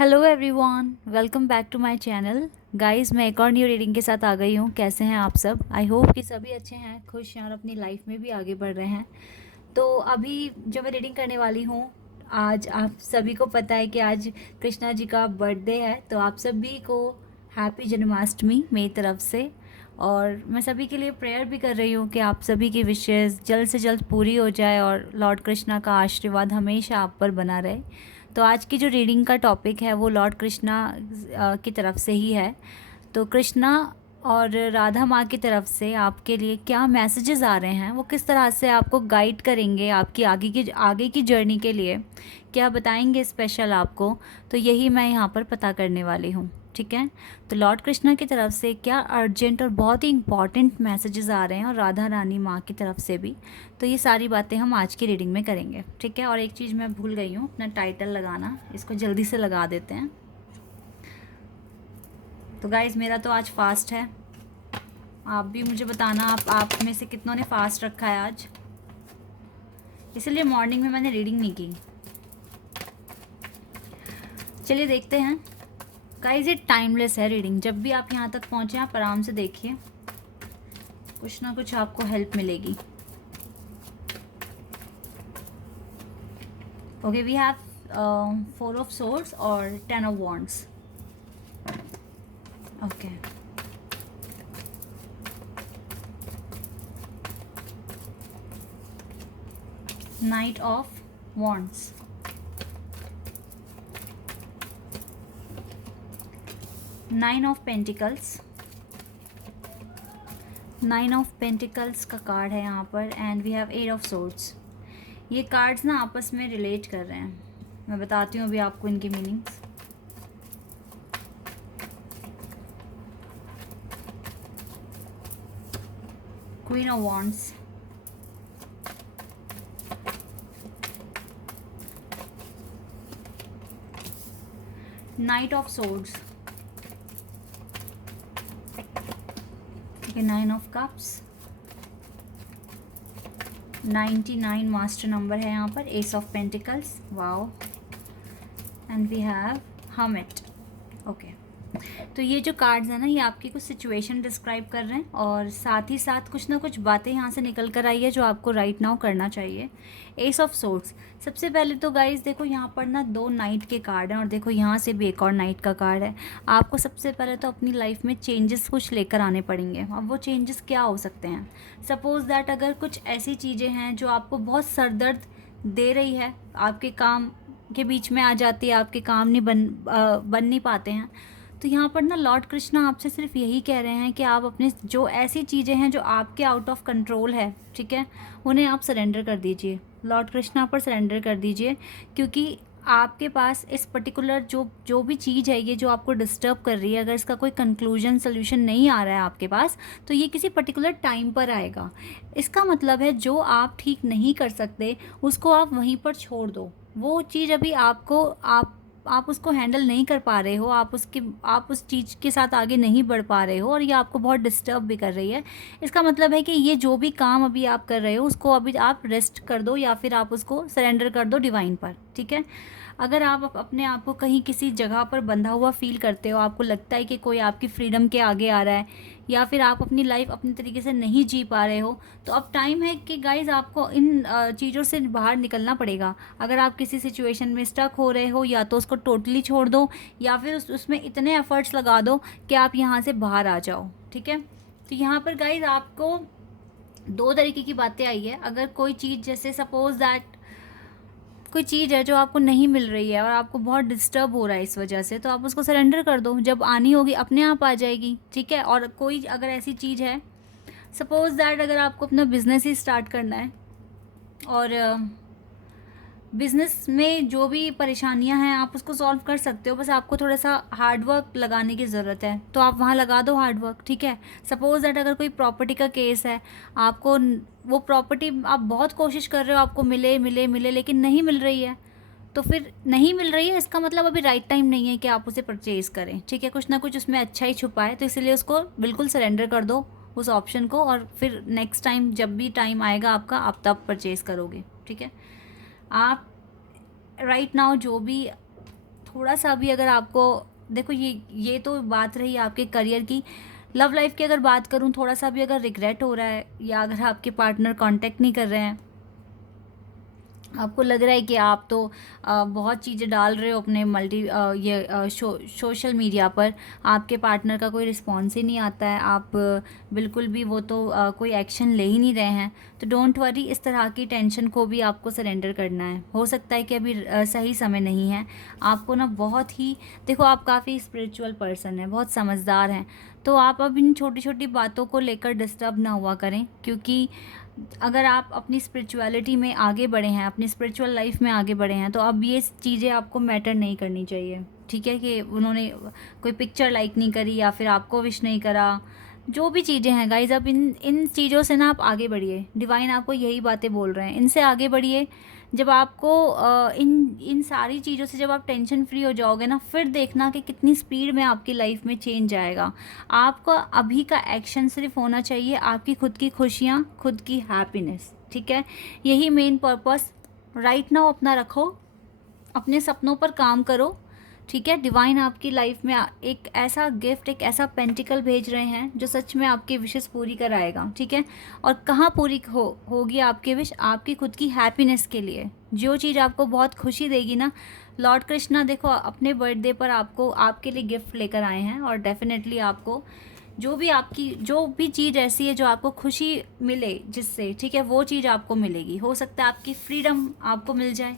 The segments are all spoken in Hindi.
Hello everyone, welcome back to my channel. Guys, मैं एक और न्यू रीडिंग के साथ आ गई हूँ। कैसे हैं आप सब? आई होप कि सभी अच्छे हैं, खुश हैं और अपनी लाइफ में भी आगे बढ़ रहे हैं। तो अभी जो मैं रीडिंग करने वाली हूँ, आज आप सभी को पता है कि आज कृष्णा जी का बर्थडे है। तो आप सभी को हैप्पी जन्माष्टमी मेरी तरफ से। और मैं सभी के लिए प्रेयर भी कर रही हूँ कि आप सभी की विशेज़ जल्द से जल्द पूरी हो जाए और लॉर्ड कृष्णा का आशीर्वाद हमेशा आप पर बना रहे। तो आज की जो रीडिंग का टॉपिक है वो लॉर्ड कृष्णा की तरफ से ही है। तो कृष्णा और राधा माँ की तरफ से आपके लिए क्या मैसेजेस आ रहे हैं, वो किस तरह से आपको गाइड करेंगे आपकी आगे की जर्नी के लिए, क्या बताएंगे स्पेशल आपको। तो यही मैं यहाँ पर पता करने वाली हूँ। ठीक है, तो लॉर्ड कृष्णा की तरफ से क्या अर्जेंट और बहुत ही इंपॉर्टेंट मैसेजेस आ रहे हैं और राधा रानी माँ की तरफ से भी। तो ये सारी बातें हम आज की रीडिंग में करेंगे। ठीक है, और एक चीज़ मैं भूल गई हूँ, अपना टाइटल लगाना, इसको जल्दी से लगा देते हैं। तो गाइज़, मेरा तो आज फास्ट है। आप भी मुझे बताना आप में से कितनों ने फास्ट रखा है आज। इसलिए मॉर्निंग में मैंने रीडिंग नहीं की। चलिए देखते हैं। गाइज, ये टाइमलेस है रीडिंग। जब भी आप यहाँ तक पहुँचे आप आराम से देखिए, कुछ ना कुछ आपको हेल्प मिलेगी। Okay, we have 4 of swords और 10 of wands. Okay, knight of wands, nine of pentacles. Nine of pentacles का कार्ड है यहाँ पर, and we have 8 of swords. ये कार्ड्स ना आपस में रिलेट कर रहे हैं। मैं बताती हूँ अभी आपको इनकी meanings. Queen of wands, knight of swords, okay, 9 of cups, 99 master number है यहाँ पर, ace of pentacles, wow, and we have hermit. Okay, तो ये जो कार्ड्स हैं ना, ये आपकी कुछ सिचुएशन डिस्क्राइब कर रहे हैं और साथ ही साथ कुछ ना कुछ बातें यहाँ से निकल कर आई है जो आपको राइट नाउ करना चाहिए। एस ऑफ सोर्ड्स, सबसे पहले तो गाइज देखो, यहाँ पर ना 2 नाइट के कार्ड हैं और देखो यहाँ से भी एक और नाइट का कार्ड है। आपको सबसे पहले तो अपनी लाइफ में चेंजेस कुछ लेकर आने पड़ेंगे। अब वो चेंजेस क्या हो सकते हैं? सपोज़ दैट अगर कुछ ऐसी चीज़ें हैं जो आपको बहुत सरदर्द दे रही है, आपके काम के बीच में आ जाती है, आपके काम नहीं बन नहीं पाते हैं, तो यहाँ पर ना लॉर्ड कृष्णा आपसे सिर्फ यही कह रहे हैं कि आप अपने जो ऐसी चीज़ें हैं जो आपके आउट ऑफ कंट्रोल है, ठीक है, उन्हें आप सरेंडर कर दीजिए। लॉर्ड कृष्णा पर सरेंडर कर दीजिए, क्योंकि आपके पास इस पर्टिकुलर जो भी चीज़ है, ये जो आपको डिस्टर्ब कर रही है, अगर इसका कोई कंक्लूजन सोल्यूशन नहीं आ रहा है आपके पास, तो ये किसी पर्टिकुलर टाइम पर आएगा। इसका मतलब है जो आप ठीक नहीं कर सकते उसको आप वहीं पर छोड़ दो। वो चीज़ अभी आपको आप उसको हैंडल नहीं कर पा रहे हो, आप उस चीज़ के साथ आगे नहीं बढ़ पा रहे हो और ये आपको बहुत डिस्टर्ब भी कर रही है। इसका मतलब है कि ये जो भी काम अभी आप कर रहे हो उसको अभी आप रेस्ट कर दो या फिर आप उसको सरेंडर कर दो डिवाइन पर। ठीक है, अगर आप अपने आप को कहीं किसी जगह पर बंधा हुआ फील करते हो, आपको लगता है कि कोई आपकी फ्रीडम के आगे आ रहा है या फिर आप अपनी लाइफ अपनी तरीके से नहीं जी पा रहे हो, तो अब टाइम है कि गाइज आपको इन चीज़ों से बाहर निकलना पड़ेगा। अगर आप किसी सिचुएशन में स्टक हो रहे हो, या तो उसको टोटली छोड़ दो या फिर उसमें इतने एफर्ट्स लगा दो कि आप यहाँ से बाहर आ जाओ। ठीक है, तो यहाँ पर गाइज आपको 2 तरीके की बातें आई है। अगर कोई चीज़, जैसे सपोज दैट कोई चीज़ है जो आपको नहीं मिल रही है और आपको बहुत डिस्टर्ब हो रहा है इस वजह से, तो आप उसको सरेंडर कर दो। जब आनी होगी अपने आप आ जाएगी। ठीक है, और कोई अगर ऐसी चीज़ है, सपोज़ दैट अगर आपको अपना बिज़नेस ही स्टार्ट करना है और बिज़नेस में जो भी परेशानियां हैं आप उसको सॉल्व कर सकते हो, बस आपको थोड़ा सा हार्ड वर्क लगाने की ज़रूरत है, तो आप वहाँ लगा दो हार्ड वर्क। ठीक है, सपोज़ दैट अगर कोई प्रॉपर्टी का केस है, आपको वो प्रॉपर्टी आप बहुत कोशिश कर रहे हो आपको मिले मिले मिले, लेकिन नहीं मिल रही है, तो फिर नहीं मिल रही है, इसका मतलब अभी राइट टाइम नहीं है कि आप उसे परचेज़ करें। ठीक है, कुछ ना कुछ उसमें अच्छा ही छुपा है, तो इसलिए उसको बिल्कुल सरेंडर कर दो उस ऑप्शन को, और फिर नेक्स्ट टाइम जब भी टाइम आएगा आपका, आप तब परचेज़ करोगे। ठीक है, आप राइट नाउ जो भी थोड़ा सा भी अगर आपको, देखो ये तो बात रही आपके करियर की। लव लाइफ की अगर बात करूँ, थोड़ा सा भी अगर रिग्रेट हो रहा है या अगर आपके पार्टनर कांटेक्ट नहीं कर रहे हैं, आपको लग रहा है कि आप तो बहुत चीज़ें डाल रहे हो अपने सोशल मीडिया पर, आपके पार्टनर का कोई रिस्पॉन्स ही नहीं आता है, आप बिल्कुल भी वो तो कोई एक्शन ले ही नहीं रहे हैं, तो डोंट वरी, इस तरह की टेंशन को भी आपको सरेंडर करना है। हो सकता है कि अभी सही समय नहीं है आपको ना, बहुत ही, देखो आप काफ़ी स्पिरिचुअल पर्सन हैं, बहुत समझदार हैं, तो आप अब इन छोटी छोटी बातों को लेकर डिस्टर्ब ना हुआ करें, क्योंकि अगर आप अपनी स्पिरिचुअलिटी में आगे बढ़े हैं, अपनी स्पिरिचुअल लाइफ में आगे बढ़े हैं, तो अब ये चीज़ें आपको मैटर नहीं करनी चाहिए। ठीक है, कि उन्होंने कोई पिक्चर लाइक नहीं करी या फिर आपको विश नहीं करा, जो भी चीज़ें हैं गाइज, अब इन चीज़ों से ना आप आगे बढ़िए। डिवाइन आपको यही बातें बोल रहे हैं, इनसे आगे बढ़िए। जब आपको इन सारी चीज़ों से जब आप टेंशन फ्री हो जाओगे ना, फिर देखना कि कितनी स्पीड में आपकी लाइफ में चेंज आएगा। आपका अभी का एक्शन सिर्फ होना चाहिए आपकी खुद की खुशियाँ, खुद की हैप्पीनेस। ठीक है, यही मेन पर्पस राइट नाउ अपना रखो, अपने सपनों पर काम करो। ठीक है, डिवाइन आपकी लाइफ में एक ऐसा गिफ्ट, एक ऐसा पेंटिकल भेज रहे हैं जो सच में आपकी विशेस पूरी कराएगा। ठीक है, और कहाँ पूरी होगी आपकी विश? आपकी खुद की हैप्पीनेस के लिए। जो चीज़ आपको बहुत खुशी देगी ना, लॉर्ड कृष्णा देखो अपने बर्थडे पर आपको, आपके लिए गिफ्ट लेकर आए हैं, और डेफिनेटली आपको जो भी चीज़ ऐसी है जो आपको खुशी मिले जिससे, ठीक है, वो चीज़ आपको मिलेगी। हो सकता है आपकी फ्रीडम आपको मिल जाए,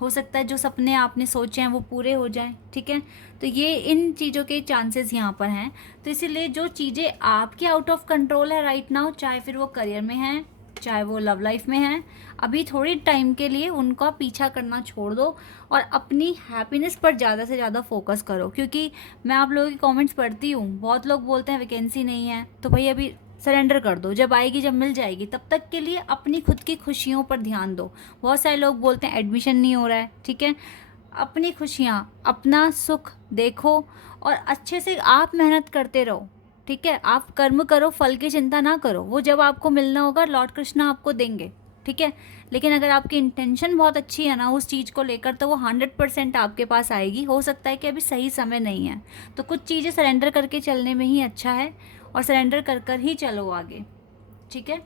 हो सकता है जो सपने आपने सोचे हैं वो पूरे हो जाएं। ठीक है, तो ये इन चीज़ों के चांसेस यहाँ पर हैं। तो इसीलिए जो चीज़ें आपके आउट ऑफ कंट्रोल है राइट नाउ, चाहे फिर वो करियर में है, चाहे वो लव लाइफ में है, अभी थोड़ी टाइम के लिए उनका पीछा करना छोड़ दो और अपनी हैप्पीनेस पर ज़्यादा से ज़्यादा फोकस करो। क्योंकि मैं आप लोगों की कमेंट्स पढ़ती हूँ, बहुत लोग बोलते हैं वैकेंसी नहीं है, तो भाई अभी सरेंडर कर दो, जब आएगी, जब मिल जाएगी, तब तक के लिए अपनी खुद की खुशियों पर ध्यान दो। बहुत सारे लोग बोलते हैं एडमिशन नहीं हो रहा है। ठीक है, अपनी खुशियाँ, अपना सुख देखो और अच्छे से आप मेहनत करते रहो। ठीक है, आप कर्म करो, फल की चिंता ना करो, वो जब आपको मिलना होगा लॉर्ड कृष्णा आपको देंगे। ठीक है, लेकिन अगर आपकी इंटेंशन बहुत अच्छी है ना उस चीज़ को लेकर, तो वो 100% आपके पास आएगी। हो सकता है कि अभी सही समय नहीं है, तो कुछ चीज़ें सरेंडर करके चलने में ही अच्छा है, और सरेंडर कर कर ही चलो आगे। ठीक है,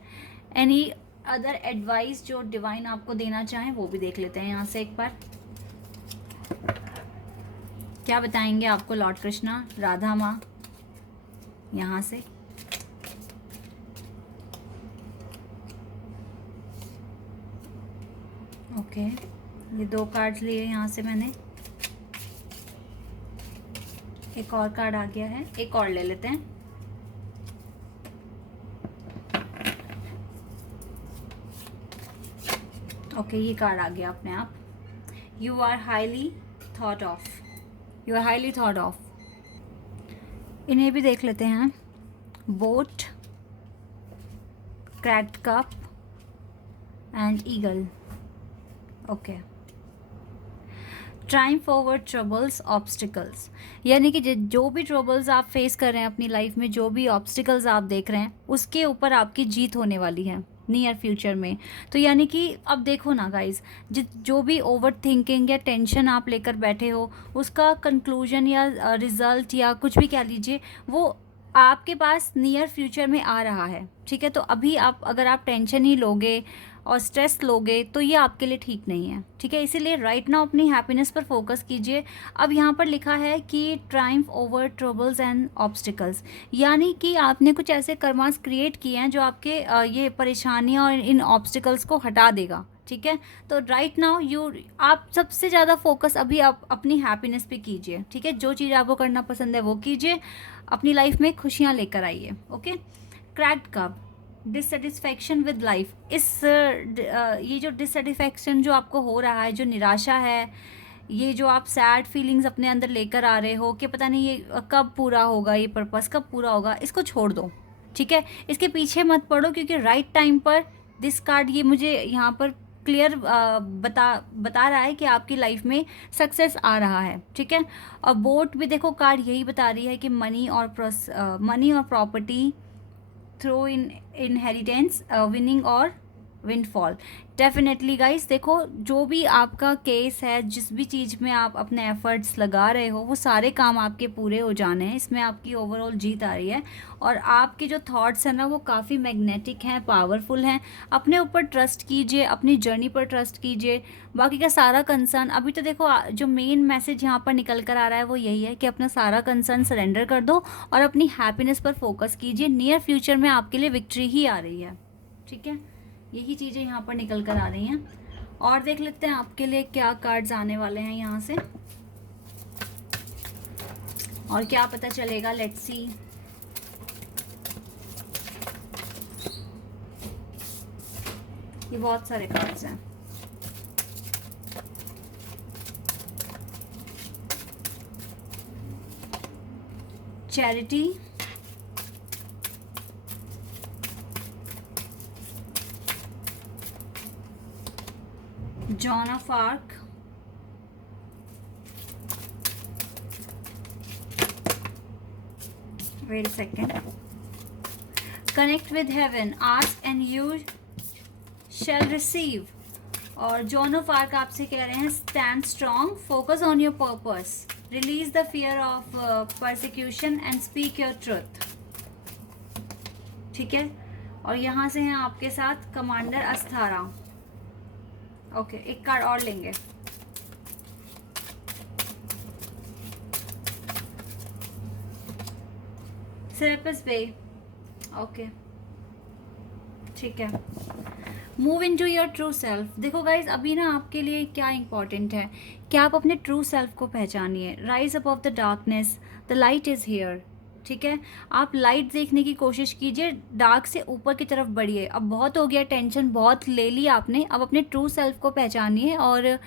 एनी अदर एडवाइस जो डिवाइन आपको देना चाहें वो भी देख लेते हैं यहाँ से एक बार। क्या बताएंगे आपको लॉर्ड कृष्णा, राधा माँ यहाँ से? ओके, ये 2 कार्ड्स लिए यहाँ से मैंने, एक और कार्ड आ गया है, एक और ले लेते हैं। ओके, ये कार्ड आ गया अपने आप। You are highly thought of, you are highly thought of. इन्हें भी देख लेते हैं। Boat, cracked cup and eagle. Okay, triumph over troubles, obstacles, यानी कि जो भी ट्रबल्स आप फेस कर रहे हैं अपनी लाइफ में, जो भी ऑब्स्टिकल्स आप देख रहे हैं, उसके ऊपर आपकी जीत होने वाली है नियर फ्यूचर में। तो यानी कि अब देखो ना गाइज, जो भी ओवर थिंकिंग या टेंशन आप लेकर बैठे हो, उसका कंक्लूजन या रिजल्ट या कुछ भी कह लीजिए, वो आपके पास नियर फ्यूचर में आ रहा है। ठीक है, तो अभी अगर आप टेंशन ही लोगे और स्ट्रेस लोगे तो ये आपके लिए ठीक नहीं है। ठीक है, इसीलिए राइट नाउ अपनी हैप्पीनेस पर फोकस कीजिए। अब यहाँ पर लिखा है कि Triumph over troubles and obstacles, यानी कि आपने कुछ ऐसे कर्मास क्रिएट किए हैं जो आपके ये परेशानियाँ और इन ऑब्स्टिकल्स को हटा देगा। ठीक है, तो राइट नाउ आप सबसे ज़्यादा फोकस अभी आप अपनी हैप्पीनेस पे कीजिए। ठीक है, जो चीज़ आपको करना पसंद है वो कीजिए, अपनी लाइफ में खुशियाँ लेकर आइए। Okay, cracked cup, dissatisfaction with life. ये जो डिससेटिस्फैक्शन जो आपको हो रहा है, जो निराशा है, ये जो आप सैड फीलिंग्स अपने अंदर लेकर आ रहे हो कि पता नहीं ये कब पूरा होगा, ये पर्पस कब पूरा होगा, इसको छोड़ दो। ठीक है, इसके पीछे मत पड़ो, क्योंकि राइट टाइम पर दिस कार्ड ये मुझे यहाँ पर क्लियर बता रहा है कि आपकी लाइफ में सक्सेस आ रहा है। ठीक है, और बोट भी देखो कार्ड यही बता रही है कि मनी और प्रॉपर्टी थ्रू इनहेरिटेंस, विनिंग और विंडफॉल। डेफिनेटली गाइस, देखो जो भी आपका केस है, जिस भी चीज़ में आप अपने एफर्ट्स लगा रहे हो, वो सारे काम आपके पूरे हो जाने हैं। इसमें आपकी ओवरऑल जीत आ रही है। और आपके जो थॉट्स हैं ना, वो काफ़ी मैग्नेटिक हैं, पावरफुल हैं। अपने ऊपर ट्रस्ट कीजिए, अपनी जर्नी पर ट्रस्ट कीजिए। बाकी का सारा कंसर्न, अभी तो देखो जो मेन मैसेज यहाँ पर निकल कर आ रहा है वो यही है कि अपना सारा कंसर्न सरेंडर कर दो और अपनी हैप्पीनेस पर फोकस कीजिए। नियर फ्यूचर में आपके लिए विक्ट्री ही आ रही है। ठीक है, यही चीज़ें यहाँ पर निकल कर आ रही हैं। और देख लेते हैं आपके लिए क्या कार्ड्स आने वाले हैं यहाँ से और क्या पता चलेगा। Let's see. ये बहुत सारे कार्ड्स हैं। Charity, Joan of Arc, wait a second, Connect with Heaven, Ask and you shall receive। और Joan of Arc आपसे कह रहे हैं Stand strong, focus on your purpose, release the fear of persecution and speak your truth। ठीक है, और यहाँ से हैं आपके साथ कमांडर अस्थारा। ओके, एक कार्ड और लेंगे। Serapis Bey. ओके, ठीक है। Move into your true self. देखो गाइज, अभी ना आपके लिए क्या इंपॉर्टेंट है कि आप अपने ट्रू सेल्फ को पहचानिए। Rise above the darkness, the light is here. ठीक है, आप लाइट देखने की कोशिश कीजिए, डार्क से ऊपर की तरफ बढ़िए। अब बहुत हो गया, टेंशन बहुत ले ली आपने। अब अपने ट्रू सेल्फ को पहचानिए और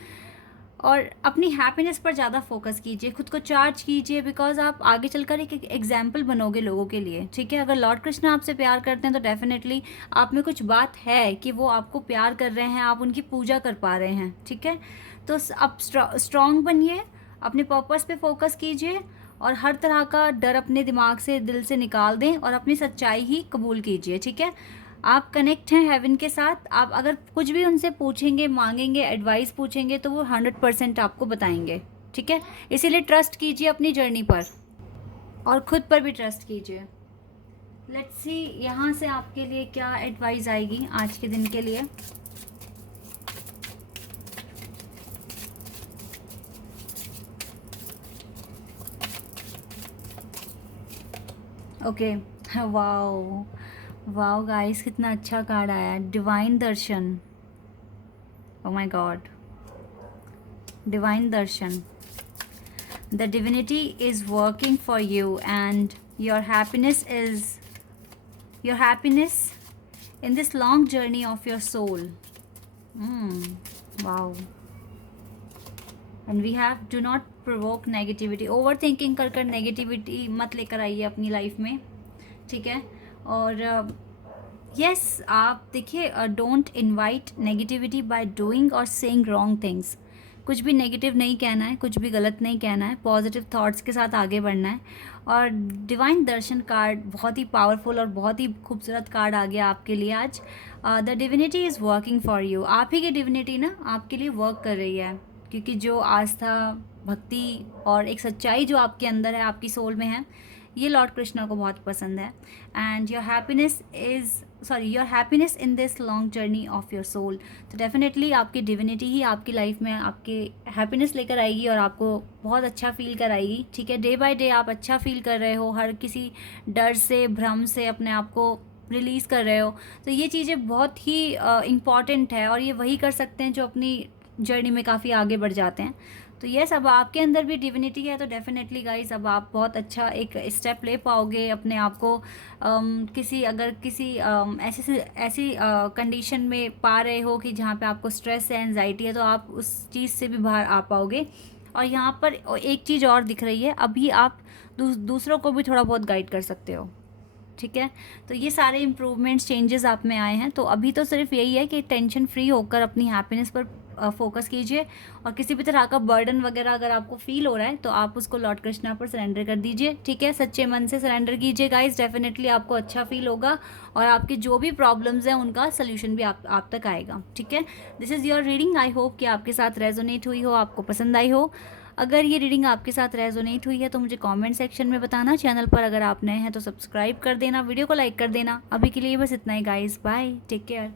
अपनी हैप्पीनेस पर ज़्यादा फोकस कीजिए, खुद को चार्ज कीजिए, बिकॉज आप आगे चलकर एक एग्जाम्पल बनोगे लोगों के लिए। ठीक है, अगर लॉर्ड कृष्ण आपसे प्यार करते हैं तो डेफिनेटली आप में कुछ बात है कि वो आपको प्यार कर रहे हैं, आप उनकी पूजा कर पा रहे हैं। ठीक है, तो अब स्ट्रॉन्ग बनिए, अपने पर्पस पे फोकस कीजिए और हर तरह का डर अपने दिमाग से, दिल से निकाल दें और अपनी सच्चाई ही कबूल कीजिए। ठीक है, आप कनेक्ट हैं हेवन के साथ। आप अगर कुछ भी उनसे पूछेंगे, मांगेंगे, एडवाइस पूछेंगे तो वो 100% आपको बताएंगे। ठीक है, इसीलिए ट्रस्ट कीजिए अपनी जर्नी पर और खुद पर भी ट्रस्ट कीजिए। लेट्स सी यहाँ से आपके लिए क्या एडवाइस आएगी आज के दिन के लिए। ओके, वाओ वाओ गाइस, कितना अच्छा कार्ड आया, divine darshan. Oh my god, divine darshan. The divinity is working for you and your happiness in this long journey of your soul. Wow. And we have do not provoke negativity. Over thinking कर नेगेटिविटी मत लेकर आइए अपनी लाइफ में। ठीक है, और यस आप देखिए, don't invite negativity by doing और सेइंग रॉन्ग थिंग्स। कुछ भी नेगेटिव नहीं कहना है, कुछ भी गलत नहीं कहना है, पॉजिटिव थॉट्स के साथ आगे बढ़ना है। और डिवाइन दर्शन कार्ड बहुत ही पावरफुल और बहुत ही खूबसूरत कार्ड आ गया आपके लिए आज। The divinity is working for you. आप ही की डिविनिटी ना आपके लिए वर्क कर रही है, क्योंकि जो आस्था, भक्ति और एक सच्चाई जो आपके अंदर है, आपकी सोल में है, ये लॉर्ड कृष्णा को बहुत पसंद है। And your happiness in this long journey of your soul. तो डेफिनेटली आपकी डिविनिटी ही आपकी लाइफ में आपके हैप्पीनेस लेकर आएगी और आपको बहुत अच्छा फील कराएगी। ठीक है, डे बाय डे आप अच्छा फील कर रहे हो, हर किसी डर से, भ्रम से अपने आप को रिलीज़ कर रहे हो। तो ये चीज़ें बहुत ही इम्पॉर्टेंट है और ये वही कर सकते हैं जो अपनी जर्नी में काफ़ी आगे बढ़ जाते हैं। तो यस, अब आपके अंदर भी डिविनिटी है, तो डेफिनेटली गाइस अब आप बहुत अच्छा एक स्टेप ले पाओगे अपने आप को। किसी ऐसी कंडीशन में पा रहे हो कि जहाँ पे आपको स्ट्रेस है, एंजाइटी है, तो आप उस चीज़ से भी बाहर आ पाओगे। और यहाँ पर एक चीज़ और दिख रही है, अभी आप दूसरों को भी थोड़ा बहुत गाइड कर सकते हो। ठीक है, तो ये सारे इम्प्रूवमेंट्स, चेंजेस आप में आए हैं। तो अभी तो सिर्फ यही है कि टेंशन फ्री होकर अपनी हैप्पीनेस पर फोकस कीजिए, और किसी भी तरह का बर्डन वगैरह अगर आपको फील हो रहा है तो आप उसको लॉर्ड कृष्णा पर सरेंडर कर दीजिए, ठीक है। सच्चे मन से सरेंडर कीजिए गाइस, डेफिनेटली आपको अच्छा फील होगा और आपकी जो भी प्रॉब्लम्स हैं उनका सोल्यूशन भी आप तक आएगा, ठीक है। This is your reading, I hope कि आपके साथ रेजोनेट हुई हो, आपको पसंद आई हो। अगर ये रीडिंग आपके साथ रेजोनेट हुई है तो मुझे कमेंट सेक्शन में बताना। चैनल पर अगर आप नए हैं तो सब्सक्राइब कर देना, वीडियो को लाइक कर देना। अभी के लिए बस इतना ही गाइस, बाय, टेक केयर।